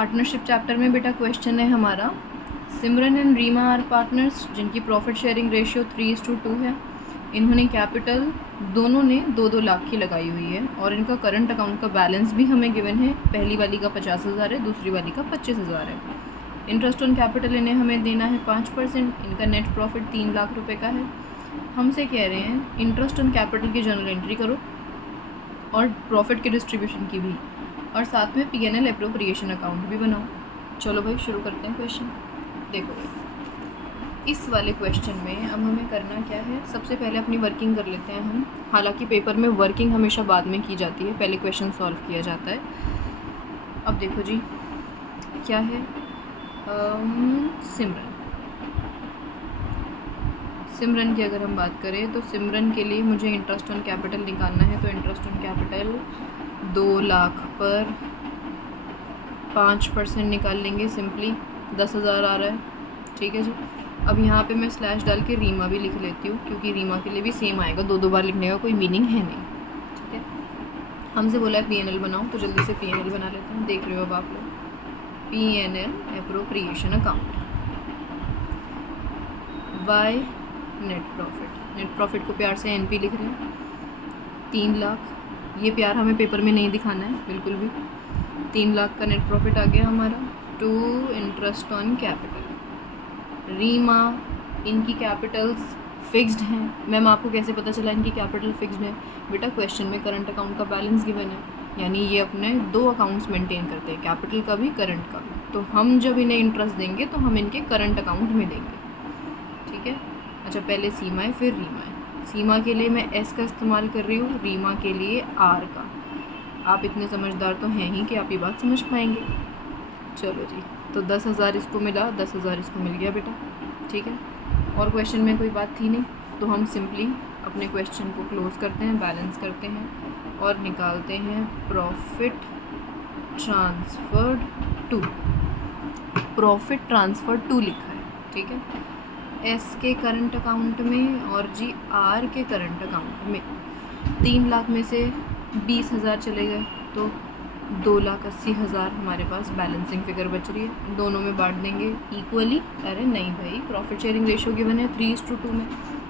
Partnership chapter में बेटा question है हमारा, सिमरन एंड रीमा आर पार्टनर्स जिनकी प्रॉफिट शेयरिंग रेशियो 3:2 है। इन्होंने कैपिटल दोनों ने 2-2 लाख की लगाई हुई है और इनका करंट अकाउंट का बैलेंस भी हमें गिवन है। पहली वाली का 50,000 है, दूसरी वाली का 25,000 है। इंटरेस्ट ऑन कैपिटल इन्हें हमें देना है 5%। इनका नेट प्रॉफिट 3 लाख रुपए का है। हमसे कह रहे हैं इंटरेस्ट ऑन कैपिटल की जर्नल एंट्री करो और प्रॉफिट के डिस्ट्रीब्यूशन की भी, और साथ में P&L एप्रोप्रिएशन अकाउंट भी बनाओ। चलो भाई शुरू करते हैं क्वेश्चन। देखो भाई, इस वाले क्वेश्चन में अब हमें करना क्या है, सबसे पहले अपनी वर्किंग कर लेते हैं हम। हालांकि पेपर में वर्किंग हमेशा बाद में की जाती है, पहले क्वेश्चन सॉल्व किया जाता है। अब देखो जी क्या है, सिमरन की अगर हम बात करें तो सिमरन के लिए मुझे इंटरेस्ट ऑन कैपिटल निकालना है। तो इंटरेस्ट ऑन कैपिटल 2 लाख पर 5% निकाल लेंगे, सिंपली 10,000 आ रहा है। ठीक है जी। अब यहाँ पे मैं स्लैश डाल के रीमा भी लिख लेती हूँ, क्योंकि रीमा के लिए भी सेम आएगा, 2 बार लिखने का कोई मीनिंग है नहीं। ठीक है, हमसे बोला है P&L बनाओ, तो जल्दी से P&L बना लेते हैं। देख रहे हो अब आप लोग, P&L appropriation account by net profit. Net profit को प्यार से NP लिख रहे हैं, 3 लाख। ये प्यार हमें पेपर में नहीं दिखाना है बिल्कुल भी। 3 लाख का नेट प्रॉफिट आ गया हमारा। To interest on capital, Reema इनकी कैपिटल्स फिक्स्ड हैं। मैम आपको कैसे पता चला इनकी कैपिटल फिक्स्ड है? बेटा क्वेश्चन में करंट अकाउंट का बैलेंस गिवन है, यानी ये अपने 2 अकाउंट्स मेंटेन करते हैं, कैपिटल का भी करंट का भी। तो हम जब इन्हें इंटरेस्ट देंगे तो हम इनके करंट अकाउंट में देंगे। ठीक है। अच्छा, पहले सीमा है फिर रीमा है। सीमा के लिए मैं S का इस्तेमाल कर रही हूँ, रीमा के लिए R का। आप इतने समझदार तो हैं ही कि आप ये बात समझ पाएंगे। चलो जी, तो 10,000 इसको मिला, 10,000 इसको मिल गया बेटा। ठीक है, और क्वेश्चन में कोई बात थी नहीं, तो हम सिंपली अपने क्वेश्चन को क्लोज करते हैं, बैलेंस करते हैं और निकालते हैं profit transferred to. Profit transfer to लिखा है। ठीक है, S के करंट अकाउंट में और जी R के करंट अकाउंट में 3 लाख में से 20,000 चले गए, तो 2,80,000 हमारे पास बैलेंसिंग फिगर बच रही है। दोनों में बांट देंगे इक्वली। अरे नहीं भाई, प्रॉफिट शेयरिंग रेशियो गिवन है 3:2 में,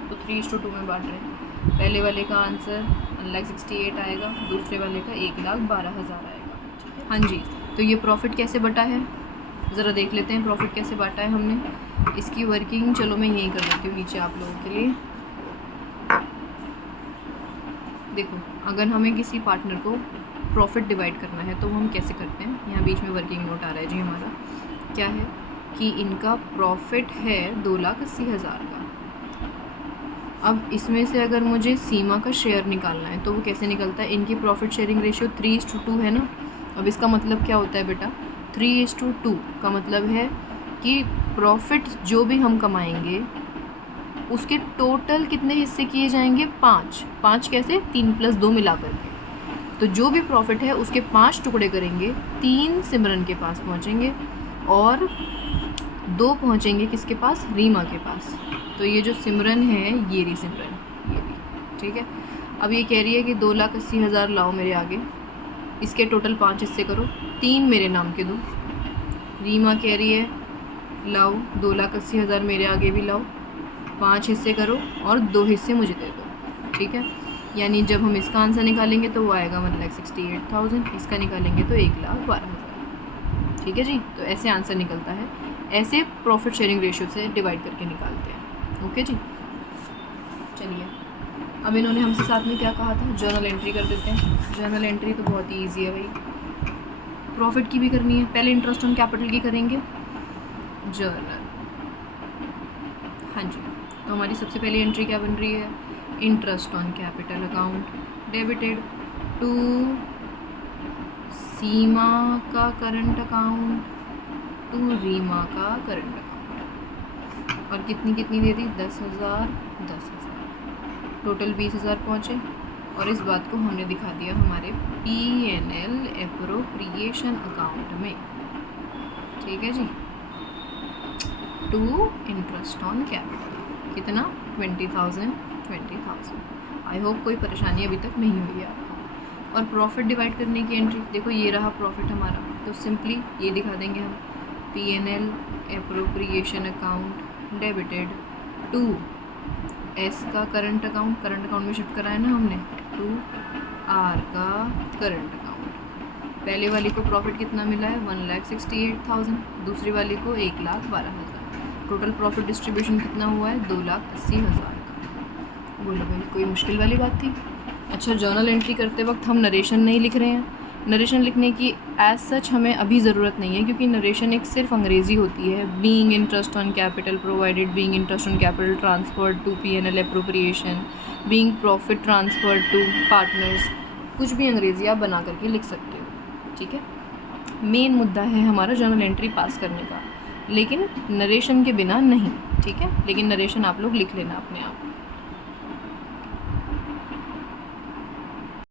तो 3:2 में बांट रहे हैं। पहले वाले का आंसर 1,68,000 आएगा, दूसरे वाले का 1,12,000 आएगा। ठीक है, हाँ जी। तो ये प्रॉफिट कैसे बटा है, ज़रा देख लेते हैं प्रॉफिट कैसे बांटा है हमने। इसकी वर्किंग चलो मैं यही कर देती हूँ नीचे आप लोगों के लिए। देखो, अगर हमें किसी पार्टनर को प्रॉफिट डिवाइड करना है तो हम कैसे करते हैं। यहाँ बीच में वर्किंग नोट आ रहा है जी हमारा, क्या है कि इनका प्रॉफिट है 2,80,000 का। अब इसमें से अगर मुझे सीमा का शेयर निकालना है तो वो कैसे निकलता है, इनकी प्रॉफिट शेयरिंग रेशियो 3:2 है ना। अब इसका मतलब क्या होता है बेटा, 3:2 का मतलब है कि प्रॉफिट जो भी हम कमाएंगे उसके टोटल कितने हिस्से किए जाएंगे, 5 कैसे, 3 + 2 मिलाकर के। तो जो भी प्रॉफिट है उसके 5 टुकड़े करेंगे, 3 सिमरन के पास पहुंचेंगे और 2 पहुंचेंगे किसके पास, रीमा के पास। तो ये जो सिमरन है ये रही सिमरन, ये भी। ठीक है, अब ये कह रही है कि 2,80,000 लाओ मेरे आगे, इसके टोटल 5 हिस्से करो, 3 मेरे नाम के दो। रीमा कह रही है लाओ 2,80,000 मेरे आगे भी लाओ, 5 हिस्से करो और 2 हिस्से मुझे दे दो। ठीक है, यानी जब हम इसका आंसर निकालेंगे तो वो आएगा 1,68,000, इसका निकालेंगे तो 1,12,000। ठीक है जी, तो ऐसे आंसर निकलता है, ऐसे प्रॉफिट शेयरिंग रेशियो से डिवाइड करके निकालते हैं। ओके जी, चलिए अब इन्होंने हमसे साथ में क्या कहा था, जर्नल एंट्री कर देते हैं। जर्नल एंट्री तो बहुत ही ईजी है भाई, प्रॉफिट की भी करनी है। पहले इंटरेस्ट ऑन कैपिटल की करेंगे जर्नल। हाँ जी, तो हमारी सबसे पहली एंट्री क्या बन रही है, interest on capital account debited to Seema का करंट अकाउंट टू रीमा का करंट अकाउंट, और कितनी कितनी दे दी, 10,000 10,000, टोटल 20,000 पहुँचे। और इस बात को हमने दिखा दिया हमारे P&L एप्रोप्रिएशन अकाउंट में। ठीक है जी, टू इंटरेस्ट ऑन कैपिटल कितना, 20,000। आई होप कोई परेशानी अभी तक नहीं हुई है आपको। और प्रॉफिट डिवाइड करने की एंट्री, देखो ये रहा प्रॉफिट हमारा, तो सिंपली ये दिखा देंगे हम, P&L appropriation account debited to S का करंट अकाउंट में शिफ्ट कराया ना हमने, टू आर का करंट अकाउंट। पहले वाली को प्रॉफिट कितना मिला है 1,68,000, दूसरी वाली को 1,12,000। टोटल प्रॉफिट डिस्ट्रीब्यूशन कितना हुआ है 2,80,000 का। बोलो भाई कोई मुश्किल वाली बात थी? अच्छा, जर्नल एंट्री करते वक्त हम नरेशन नहीं लिख रहे हैं। नरेशन लिखने की एज सच हमें अभी ज़रूरत नहीं है, क्योंकि नरेशन एक सिर्फ अंग्रेज़ी होती है। Being interest on capital provided, being interest on capital transferred to P&L appropriation, being profit transferred to partners, कुछ भी अंग्रेज़ी आप बना करके लिख सकते हो, ठीक है। मेन मुद्दा है हमारा जर्नल एंट्री पास करने का, लेकिन नरेशन के बिना नहीं, ठीक है। लेकिन नरेशन आप लोग लिख लेना अपने आप।